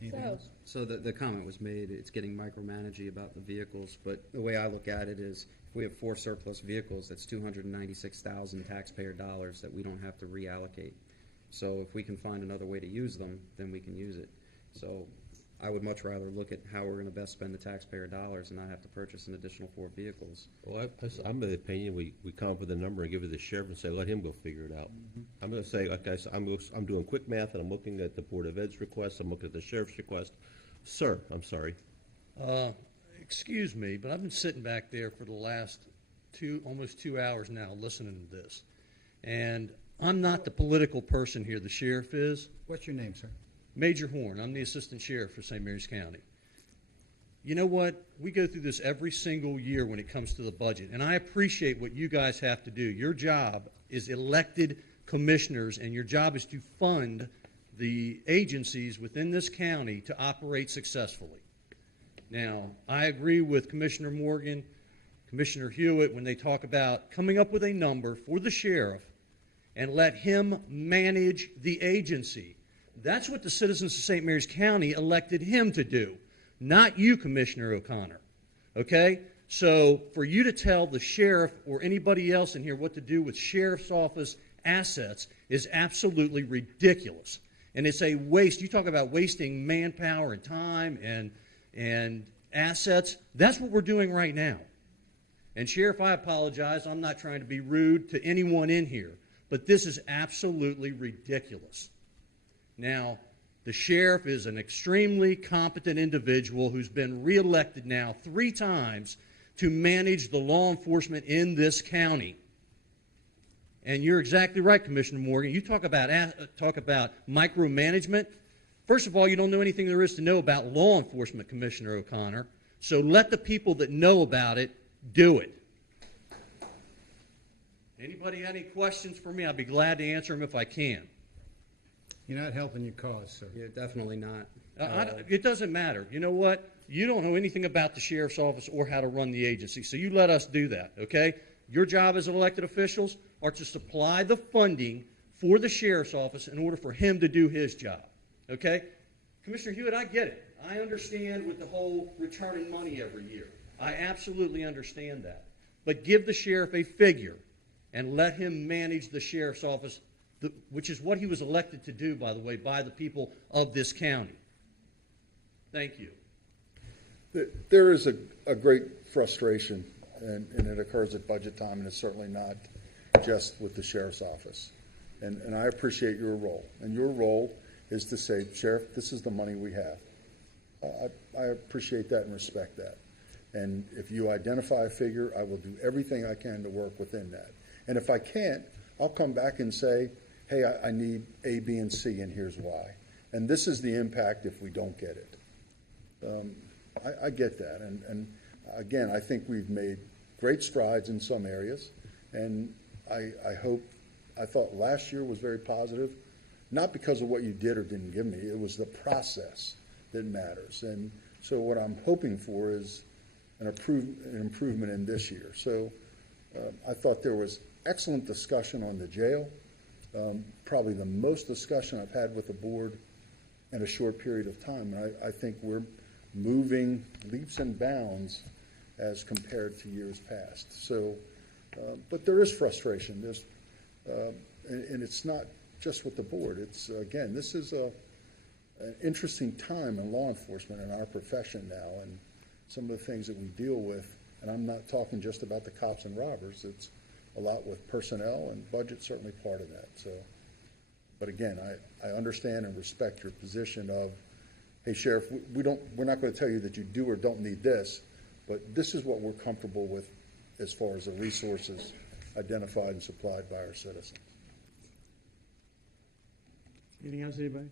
Anything So, else? So the comment was made, it's getting micromanagey about the vehicles, but the way I look at it is, if we have 4 surplus vehicles, that's 296,000 taxpayer dollars that we don't have to reallocate. So if we can find another way to use them, then we can use it. So I would much rather look at how we're going to best spend the taxpayer dollars and not have to purchase an additional 4 vehicles. Well, I'm of the opinion we come up with a number and give it to the sheriff and say, let him go figure it out. I'm going to say, okay, so I'm doing quick math, and I'm looking at the Board of Ed's request, I'm looking at the sheriff's request. Sir, I'm sorry. Excuse me, but I've been sitting back there for the last almost 2 hours now listening to this. And I'm not the political person here, the sheriff is. What's your name, sir? Major Horn, I'm the assistant sheriff for St. Mary's County. You know what? We go through this every single year when it comes to the budget, and I appreciate what you guys have to do. Your job is elected commissioners, and your job is to fund the agencies within this county to operate successfully. Now, I agree with Commissioner Morgan, Commissioner Hewitt, when they talk about coming up with a number for the sheriff and let him manage the agency. That's what the citizens of St. Mary's County elected him to do, not you, Commissioner O'Connor. Okay? So for you to tell the sheriff or anybody else in here what to do with sheriff's office assets is absolutely ridiculous. And it's a waste. You talk about wasting manpower and time and assets. That's what we're doing right now. And Sheriff, I apologize. I'm not trying to be rude to anyone in here, but this is absolutely ridiculous. Now, the sheriff is an extremely competent individual who's been reelected now 3 times to manage the law enforcement in this county. And you're exactly right, Commissioner Morgan. You talk about micromanagement. First of all, you don't know anything there is to know about law enforcement, Commissioner O'Connor. So let the people that know about it do it. Anybody got any questions for me? I'll be glad to answer them if I can. You're not helping your cause, sir. Yeah, definitely not. It doesn't matter. You know what? You don't know anything about the sheriff's office or how to run the agency, so you let us do that, okay? Your job as elected officials are to supply the funding for the sheriff's office in order for him to do his job, okay? Commissioner Hewitt, I get it. I understand with the whole returning money every year. I absolutely understand that. But give the sheriff a figure and let him manage the sheriff's office, which is what he was elected to do, by the way, by the people of this county. Thank you. There is a great frustration, and it occurs at budget time, and it's certainly not just with the sheriff's office. And I appreciate your role. And your role is to say, Sheriff, this is the money we have. I appreciate that and respect that. And if you identify a figure, I will do everything I can to work within that. And if I can't, I'll come back and say, hey, I need A, B, and C, and here's why. And this is the impact if we don't get it. I get that. And again, I think we've made great strides in some areas. And I thought last year was very positive, not because of what you did or didn't give me. It was the process that matters. And so what I'm hoping for is an improvement in this year. So I thought there was excellent discussion on the jail, probably the most discussion I've had with the board in a short period of time. And I think we're moving leaps and bounds as compared to years past. So, but there is frustration. And it's not just with the board. It's, again, this is an interesting time in law enforcement in our profession now, and some of the things that we deal with. And I'm not talking just about the cops and robbers. It's a lot with personnel, and budget's certainly part of that. So, but again, I understand and respect your position of, hey, Sheriff, we're not going to tell you that you do or don't need this, but this is what we're comfortable with as far as the resources identified and supplied by our citizens. Anything else, anybody?